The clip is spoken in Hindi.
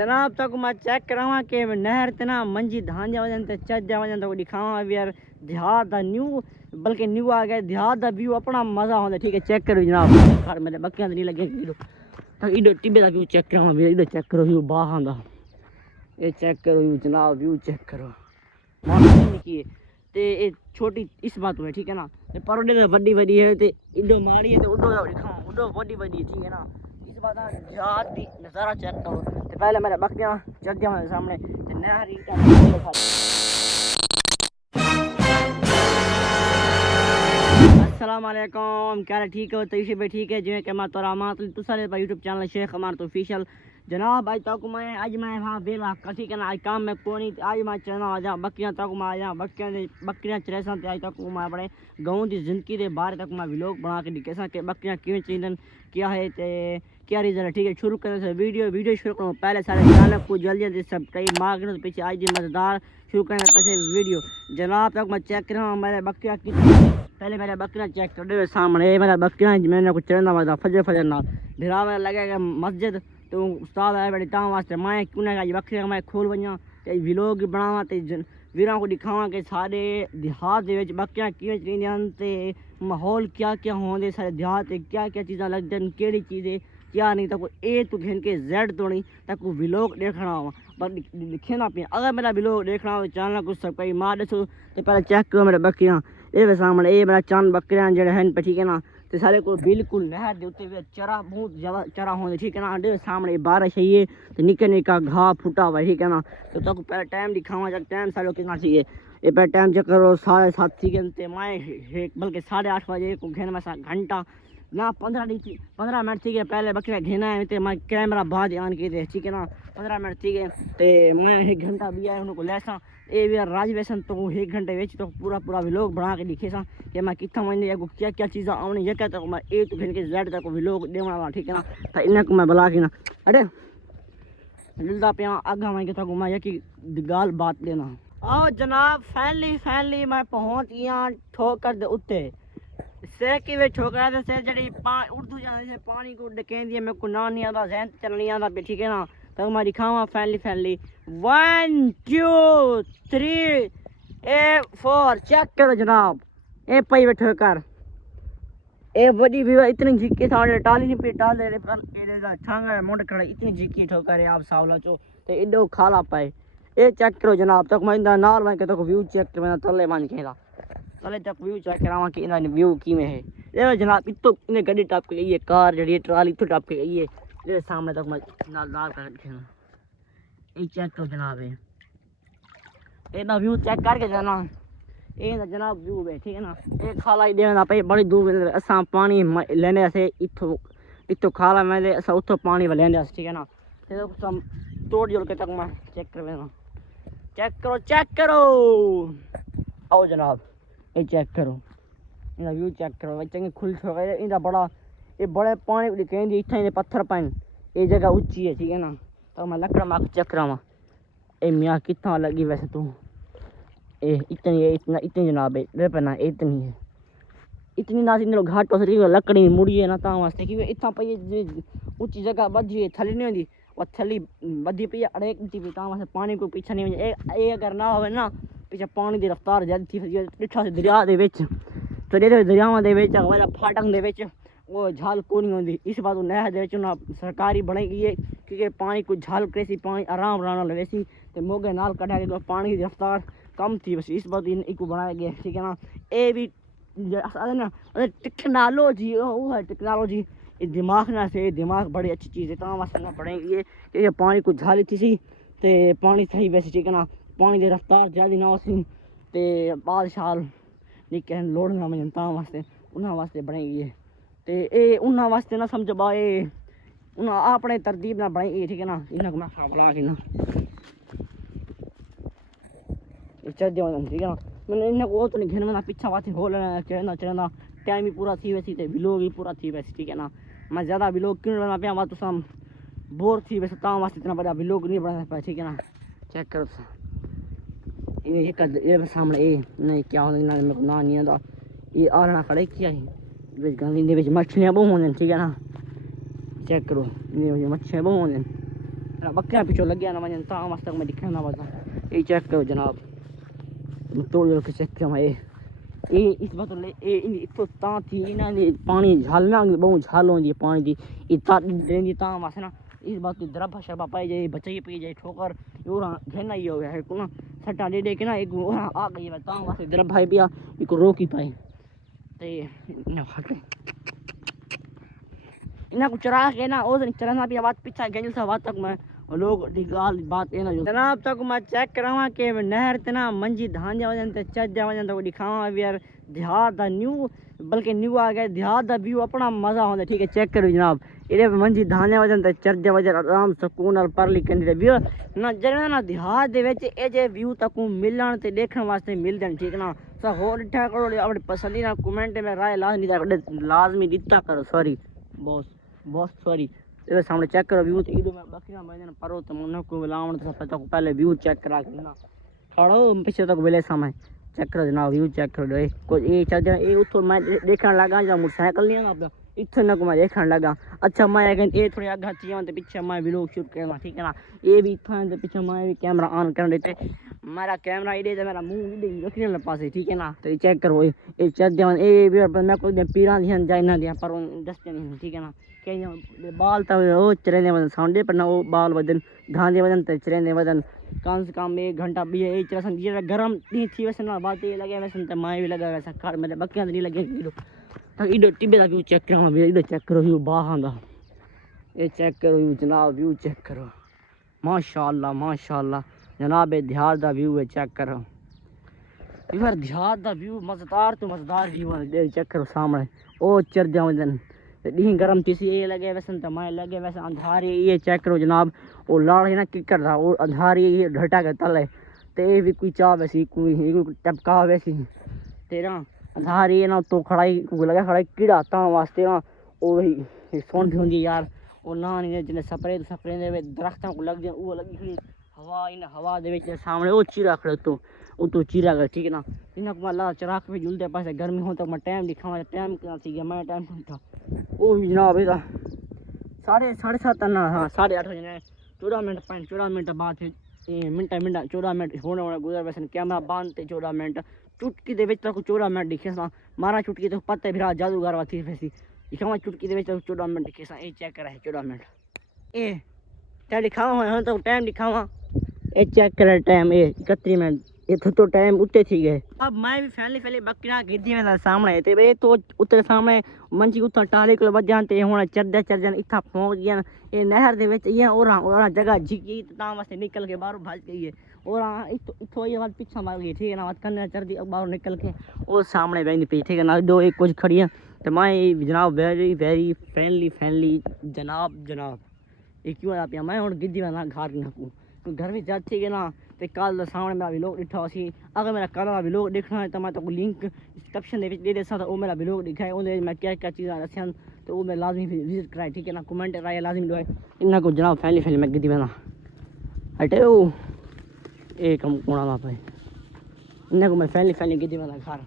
जनाब तक मैं चेक करावा कि नहर ते ना मंजी धान जा वजन ते चज जा वजन तो दिखावा भी यार देहात दा न्यू बल्कि न्यू आ गया देहात दा व्यू अपना मजा होंदा। ठीक है चेक करो जनाब घर मेरे बक्कियां नहीं लगे इधर टिब्बे दा व्यू चेक करावा भी इधर चेक करो व्यू बाहां दा ये चेक करो व्यू जनाब व्यू चेक करो निकी ते ये छोटी इस बात है ठीक है ना परोडे तो वड्डी वड्डी है ते इधर मारी है तो उधर दिखावा उधर वड्डी वड्डी ठीक है ना इस बात देहात दी नज़ारा चेक करो ते पहले मेरे बक्कियां चल गया सामने ते नहर अस्सलाम वालेकुम क्या ठीक हो तरीके पे ठीक है जो कि मैं तोरा मात तू सारे यूट्यूब चैनल शेख अमार तो ऑफिशियल जनाब आज तक मैं वहाँ वेला ठीक है ना आज काम में कोनी आज मैं चलना आ जा बकरियां तक मैं आ जा बकरियां चरेसा आज तक मैं अपने गाँव की जिंदगी के बारे तक मैं व्लॉग बना के दिखे कि बकरियां किवें चीजन क्या है ते क्या रीज़न है ठीक है। शुरू करने से वीडियो शुरू करूँ पहले सारे चैनल को जल्दी जल्दी सब्सक्राइब मांगने से पीछे आज भी मज़ेदार शुरू करने से पहले वीडियो जनाब तक मैं चेक कर रहा हूँ मेरे बकरियां पहले मेरा बकरा चेक कर दे सामने मेरा बकरा मैंने कुछ चढ़ना वाला फजर ना भिरा में लगेगा मस्जिद तो उस्ताद आए बड़े तां वास्ते मैं क्यों ना बकरियां मैं खोल वजा व्लॉग बनावा ते वीरां को दिखावा कि सारे देहात दे विच बकरियां किवें चरींदियां ते माहौल क्या क्या होंदे सारे देहात ते क्या क्या चीज़ां लगदियां केड़ी चीज़ें क्या नहीं तक ए तो घिन के जेड तो नहीं तक व्लॉग देखना हो पर दिखे पे अगर मेरा व्लॉग देखना हो चैनल को सब्सक्राइब मार दसो तो पहले चेक करो मेरे बकरियां ये सामने ये मेरा चंद बकरियां जो हैं ठीक है ना तो सारे को बिल्कुल नहर के उत्ते चरा बहुत ज़्यादा चरा होंगे ठीक है ना अड्डे सामने बारिश है ये तो निक्का निक्का घाह फुटा हुआ ठीक है ना तो तक पहले टाइम दिखावा जब टाइम सारे कितना चाहिए ये पहले टाइम चेक करो 7:30 ठीक है मैं बल्कि 8:30 बजे को घेन में घंटा ना 15 मिनट ठीक है पहले बकरियां घेना है तो मैं कैमरा बाद आन के ठीक है ना 15 मिनट ठीक है तो मैं 1 घंटा भी आया उनको लैसा ये भी राज वैसन तो 1 घंटे वेच तो पूरा व्लॉग बना के दिखे सा कि मैं कितना महीने को क्या क्या चीज़ें आनी ये कहता मैं ए तो घंटे जेड तक व्लॉग देना ठीक है ना तो इन्हें को मैं बुला के ना अरे मिलता पे आगा मैं कहता मैं यकी गाल बात देना आओ जनाब फैनली मैं पहुँच गया ठोकर दे उत्ते से कि वे ठोकरा से जड़ी उर्दू जाने से पानी को डकेंदी है मेरे को ना नहीं आता जहन चल नहीं आता पे ठीक है ना तो मैं दिखावा फैनली 1 2 3 4 चेक करो जनाब ए पई वे ठोकर ए बड़ी भी इतनी झिक्की साढ़े टाली नहीं पे टाल दे पर छांगा मोड़ खड़ा इतनी झिक्की ठोकर है आप सावला चो तो इडो खाला पाए ए चेक करो जनाब तक मैं नाल मैं कहता व्यू चेक कर मैं तले मान केला तले तक व्यू चेक करावा कि इन व्यू किमें है ये जनाब इतो इन्हें गड्डी टप के गई है कार जड़ी ट्राली तो टप के गई है ये सामने तक मैं नाल कर देना ये चेक करो जनाब ये ना व्यू चेक करके जाना ये ना जनाब व्यू है ठीक है ना ये खाला ही देना पे बड़ी दूर असा पानी लेने से इतो खाला मैं असा उतो पानी लेने ठीक है ना तो तोड़ जोड़ के तक मैं चेक करो आओ जनाब ये चेक करो इनका व्यू चेक करो चंगे खुल गए इनका बड़ा ये बड़े पानी कहें इतने पत्थर पाइन ये जगह ऊंची है ठीक है ना तो मैं लकड़ा मार चेक करावा ए मियाँ कितना लगी वैसे तू इतनी जनाब है पहना इतनी है इतनी ना इन घाट पर लकड़ी मुड़ी है ना ता वास्ते क्योंकि इतना पई ऊंची जगह बजी थली नहीं होती और थली बदी पई अड़ेक नीचे पी ता वास्ते पानी को पीछे नहीं ए अगर ना हो ना पीछे पानी की रफ्तार ज्यादा थी डिठा से दरिया दे विच तो दरियावां दे विच वाला फाटक दे विच वो झाल को नहीं होती इस बात नहर दे विच ना सरकारी बनी गई है क्योंकि पानी को झाल कैसी पानी आराम नाल वैसी तो मोगे नाल कढ़ा के पानी की रफ्तार कम थी बस इस बात इनको बनाया गया ठीक है ना ये भी ना टेक्नोलॉजी वो है टेक्नोलॉजी दिमाग ना से दिमाग बड़ी अच्छी चीज़ है तो वास्ते ना पड़ेगी ये कि पानी को झाली थी सी तो पानी सही वैसे ठीक है ना पानी की रफ्तार ज़्यादा ना सी तो बाद शाल निके लोड़ ना मिलन ता वास्ते उन्होंने वास्ते बनेगी तो ये उन्होंने वास्ते ना समझ बा ये उन्हें अपने तरतीब ना बनाई ठीक है ना इन्हें मैं बुला के ना चल जाओ ठीक है ना मैंने इन्हें को तो नहीं घेन में पीछा वास्ते हो लेना चढ़ना टाइम ही पूरा थी वैसी तो व्लॉग ही पूरा थी वैसे ठीक है ना मैं ज़्यादा व्लॉग क्यों बना पाया तो सम बोर थी वैसे ता वास्ते इतना बड़ा व्लॉग नहीं बना पाया ठीक है ना चेक करो ये सामने ये नहीं क्या होता मेरे को ना नहीं आता ये आलना खड़े किया है गंदी मछलियाँ बहुत होंगे ठीक है ना चेक करो मच्छियाँ बहुत होंगे बकरियां पीछे लग गया ना वजन ता मस्त मैं दिखाना वाला ये चेक करो जनाब तोड़ के चेक किया ये इस बात ले ये इतो ता थी ना ने पानी झाल में बहुत झाल होंदी पानी दी इता देंदी ता वासे ना इस बात की दरब शबा पाई जाए बचाई पी जाए ठोकर योरा घेना ही हो गया है को ना सट्टा दे के ना एक आ गई है ता वासे दरब भाई बिया इको रोक ही पाई ते ना हटे इना को चरा के ना ओस चरना भी बात पीछा गंजल सा बात तक मैं लोग गाल बात है ना जो जनाब तक मैं चेक करावा के नहर तना मंजी धान जा वजन ते चज जा वजन तो दिखावा यार देहात दा न्यू बल्कि न्यू आ गया देहात दा व्यू अपना मजा होंदा ठीक है चेक करो जनाब इधे मंजी धान जा वजन ते चज जा वजन आराम सुकून और परली कंदी व्यू ना जने ना देहात दे विच ए जे व्यू तक मिलन ते देखण वास्ते मिलदन ठीक ना सा हो डिठा करो अपने पसंदीदा कमेंट में राय लाजमी दिता करो सॉरी बॉस सॉरी तेरे सामने चेक करो व्यू तो इधर में बकरियां मैंने परो तो मन को लावण तो पता को पहले व्यू चेक करा के ना खड़ो पीछे तक वेले समय चेक करो जनाब व्यू चेक करो ए कोई ए चल ए उतो मैं देखण लगा जा मोटरसाइकिल लिया ना अपना इथे न को मैं देखण लगा अच्छा मैं ए थोड़ी आगे थी ते पीछे मैं व्लॉग शूट करना ठीक है ना ये भी इथे ते पीछे मैं भी कैमरा ऑन कर देते मेरा कैमरा इधे ते मेरा मुंह इधे बकरियां के पास है ठीक है ना तो चेक करो ए चल दे ए भी मैं को पीरा ध्यान जाई ना दिया पर दस्ते नहीं ठीक है ना के बाल तो वो चरेंदे वजन साउंडे पर ना वो बाल वजन धांधे वजन ते चरेंदे वजन कम से कम 1 घंटा भी ए चरसन ये गरम नहीं थी वैसे ना बात ये लगे वैसे तो मैं भी लगा वैसा कार मेरे बकरियां नहीं लगे तो इधर टिब्बे का व्यू चेक करो इधर चेक करो व्यू बाहर दा ये चेक करो व्यू जनाब व्यू चेक करो माशाल्लाह जनाब ये देहात दा व्यू है चेक करो इधर देहात दा व्यू मजेदार तो मजेदार व्यू है चेक करो सामने ओ चर जावन डी गरम तीसी ये लगे वैसे तो मैं लगे वैसे अंधारी ये चेक करो जनाब वो लाड़ है ना किकर रहा वो अंधारी ये ढटा के तले ते भी कोई चाह वैसी कोई टपका वैसी तेरा अंधारी ना तो खड़ाई लगा खड़ा कीड़ा ता वास्ते ना वो सोन भी होंगी यार वो ना नहीं जिन्हें सपरे दे दरख्तों को लग जाए वो लगी खड़ी हवा इन हवा दे सामने वो चीरा खड़े तो चीरा गए ठीक है ना इन्हें को ला चराख भी झुलते पास गर्मी हो तो मैं टाइम दिखावा टाइम क्या थी गया मैं टाइम था ओ जनाब इधर 7:30 ना हाँ 8:30 बजे 14 मिनट बाद मिनट 14 मिनट होने गुजर वैसे कैमरा बांधते 14 मिनट चुटकी दे विच 14 मिनट दिखे सा मारा चुटकी तो पत्ते फिर जादूगर वाथी फैसी दिखावा चुटकी दे विच 14 मिनट दिखे सा ए चेक करा है 14 मिनट ए क्या दिखावा हो तो टाइम दिखावा ए चेक कर टाइम ए 31 मिनट ये तो टाइम उत्ते थी गए अब मैं भी फैली बकरियां गिद्दी में सामने ते बे तो उत्ते सामने मंजी उतना टाले को वजान ते हुन चरजन इथा पहुंच गया ये नहर दे विच ये और जगह झिकी ता वास्ते निकल के बाहर भाज गई है और इथो ये बात पीछा मार गई ठीक है ना बात करने चरदी बाहर निकल के और सामने बैठी पी ठीक है ना दो एक कुछ खड़ी है तो मैं जनाब वेरी फ्रेंडली जनाब ये क्यों आप मैं और गिद्दी में ना घर ना घर में जाती है ना तो कल सामने मेरा व्लॉग दिखा सी अगर मेरा कल वाला व्लॉग देखना है तो मैं तो लिंक डिस्क्रिप्शन दे देसा तो वो मेरा व्लॉग दिखाए उन्हें मैं क्या चीज़ें दसियां तो वो मैं लाजमी विजिट कराए ठीक है ना कमेंट राय लाजमी लो इन्ना को जनाब फैमिली मैं गिद्दी बना हटे वो एक कम कोना पाए इन्ना को मैं फैमिली गिद्दी बना घर